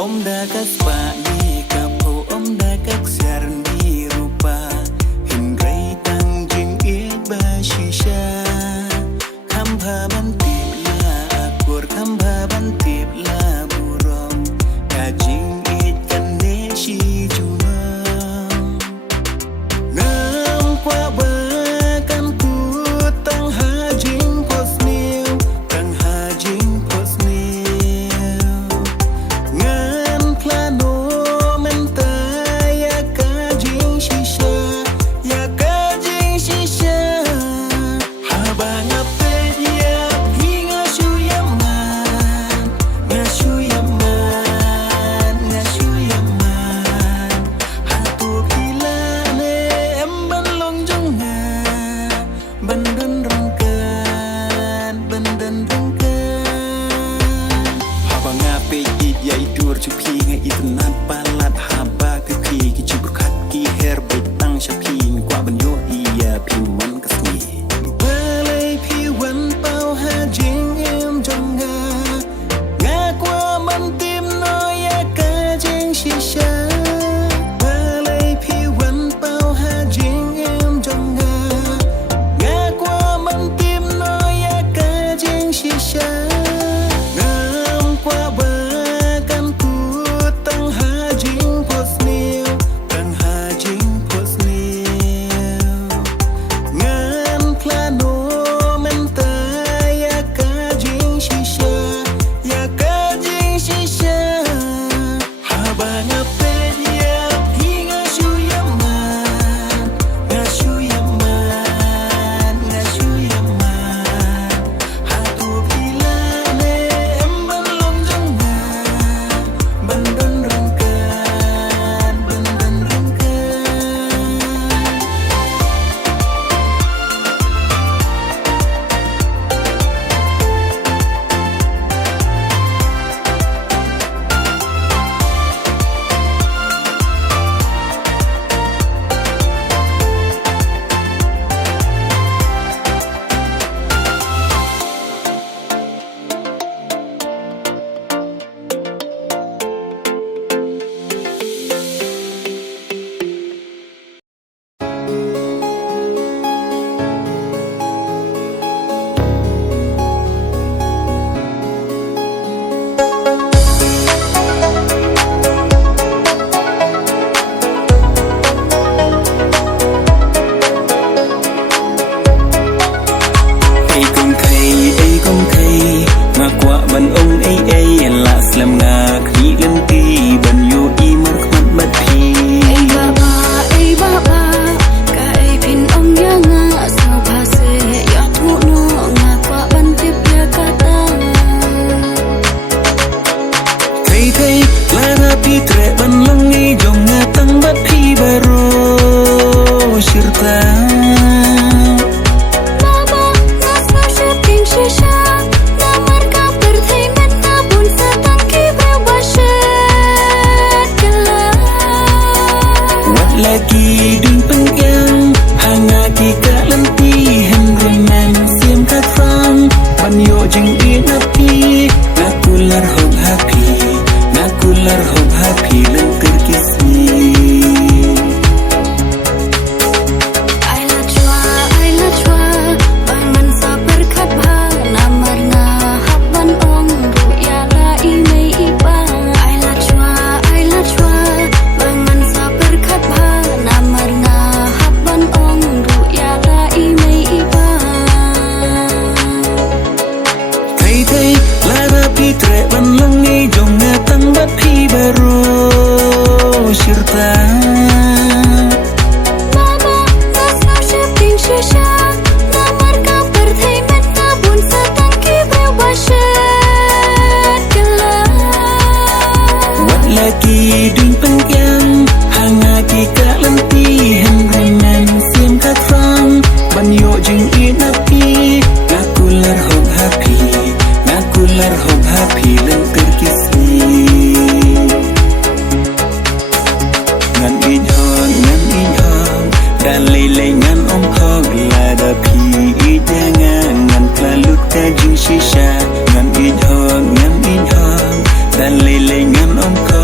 Om dah kaspa ni kapo om dah kaksar ni rupa Hindray tang jing it ba shisha Khampa ban tip la akur khampa ban tip la burong Ka jing it kan ne shi junang Ngam qua ba kan ku tang ha jing pos niu Tang ha jing pos niu Chu pi ngay itanan palat haba ke pi ki chu berkat ki her betang shapi kwa banyo iya pi man kasni balai pi wan pau ha jing em jonga nga kwa man tim no ya ka jing shisha balai pi wan pau ha jing em jonga nga kwa man tim no ya ka jing shisha ngam kwa shisha ngam in hong dan lele ngam om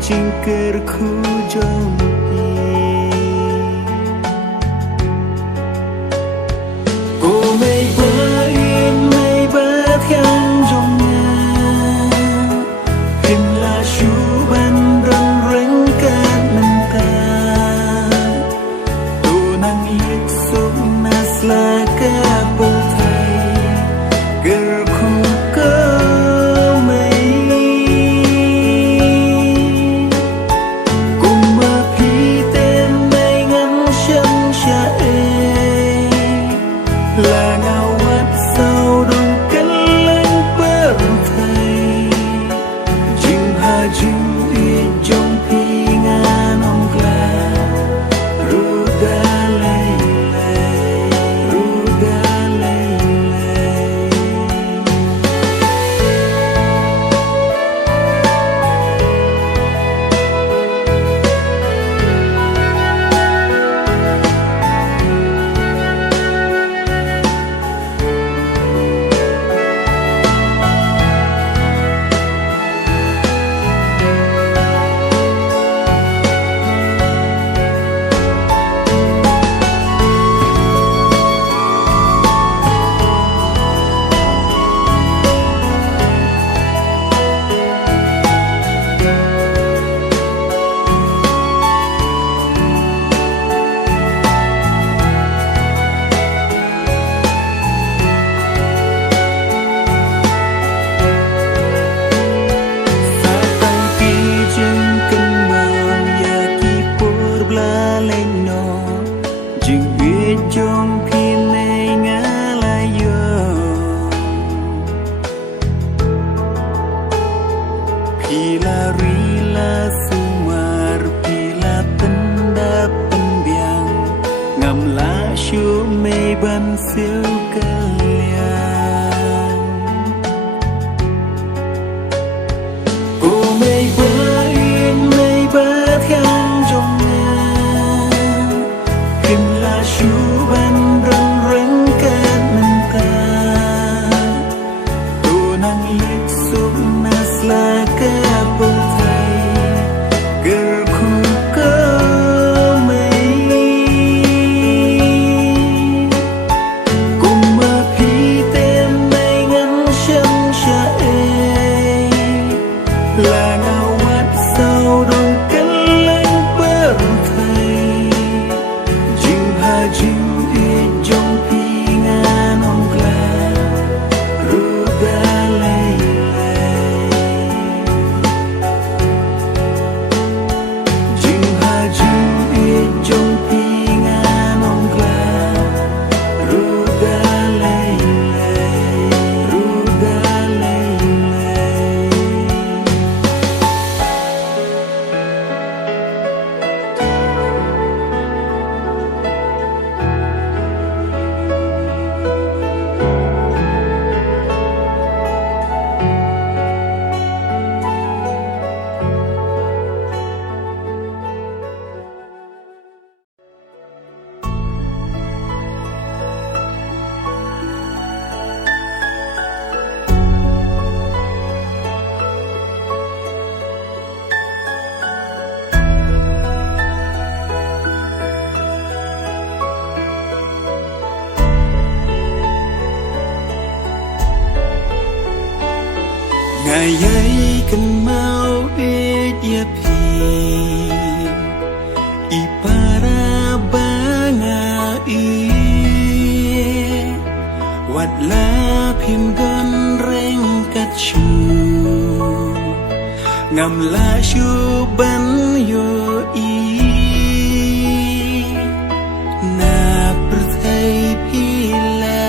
jingkerku jompi cô mây bờ yên mây bờ thiên trong nhà hình là chú ban răng răng cát nâng ta tu năng liệt xuống nas là cả bộ thầy gờ khu cơ ban siêu kalian cô mây bờ yên mây bờ thiên trong nhà kim là chú ban răng răng cát nâng ta tu năng liệt xuống nas là cả bộ thầy gờ khu cơ ngày ấy cần mau ít ya pi ipara banga i wat la phim gon reng kat chu ngam la chu ban yo i na prthai pi la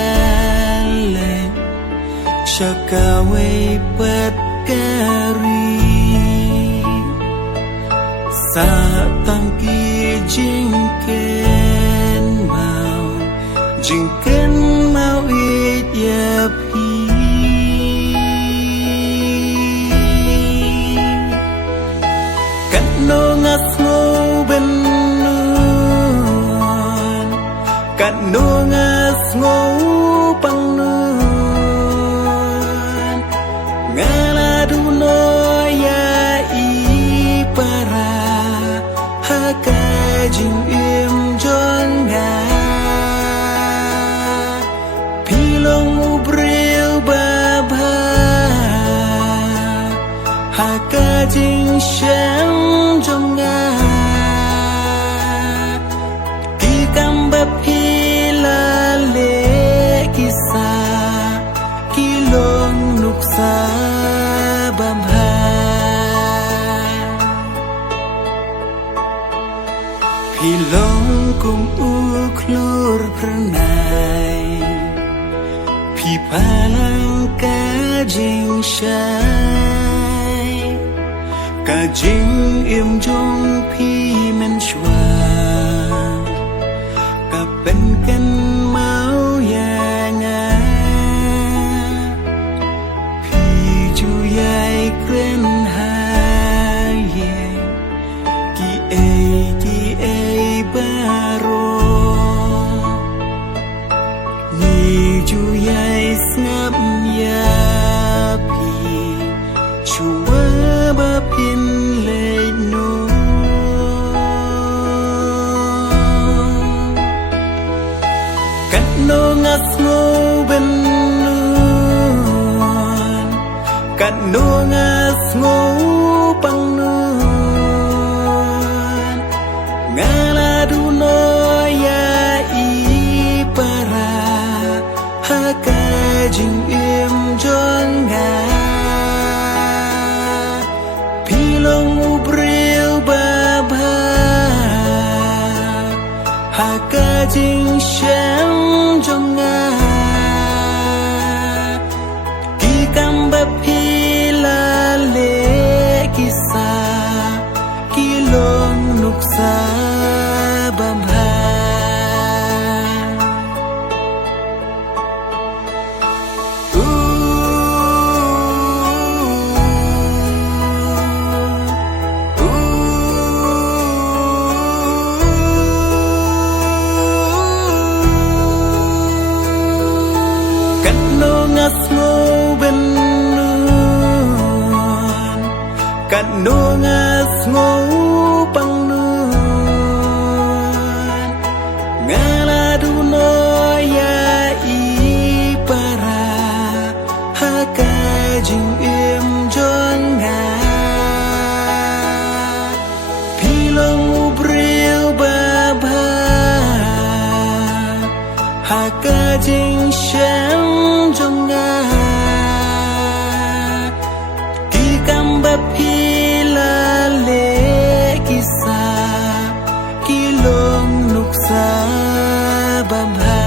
le Shakaway patkari sa tangki jingken mau it ya pi kat no ngas ngo ben kat no ngas ngo pang ngala du no ya ipa Haka jing shem trong nga Ki kam bap hi la le ki sa Ki long nuk sa bam ha Hi long kum u klur pranai Pi palang ka jing shai Ka jing im jong pi men shwa Ka pen kan mau ya nga Pi ju yai kren ha ye Ki ei baro Ni ju yai snap ya pi Chua ba pin le no Kat no ngas ngo ben nun Kat no ngas ngo pang nun Ngala du no ya I para Haka jing im jong nga Pilong ubril babha Haka jing shem jong nga Ki kam bap hi la le ki sa Ki long nuk sa bam ha Kat no ngas ngo pang nun Ngala du no ya I para Haka jing im jong nga Pilong ubril babha Haka jing shem jong nga Ki kam bap hi la le ki sa Ki long nuk sa bam ha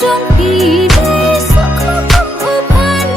Trong kỳ đây sắc khắp âm ưu pan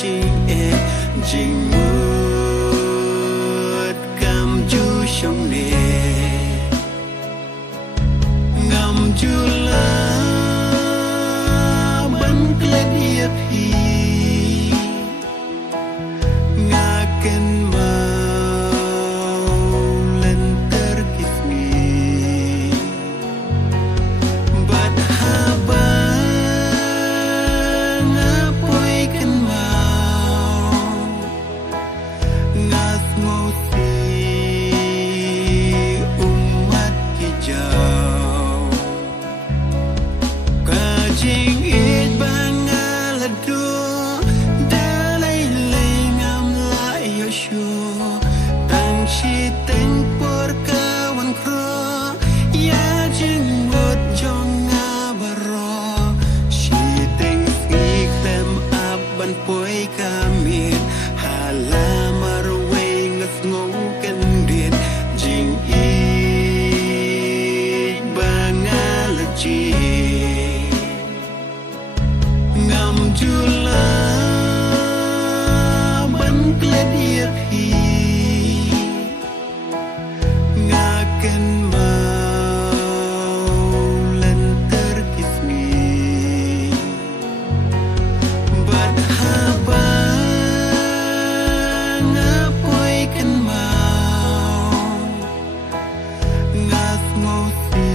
jing e jing mut cam ju shong ne ngam ju la ban klet ye pi ngaken mau len terkismi bat haba ngapoy kan mau ngas ngosi umat hijau kajing it bangaladu dalai lengam la yoshu tang shi teng por kawan kro ya jing bot jong ngabaro shi teng iklem aban poi kamit hala marway ngas ngong kendit jing it bangalaji ngam jula ban klet ye pi ngaken mau len terkismi bat haba ngapoy kan mau ngas ngosi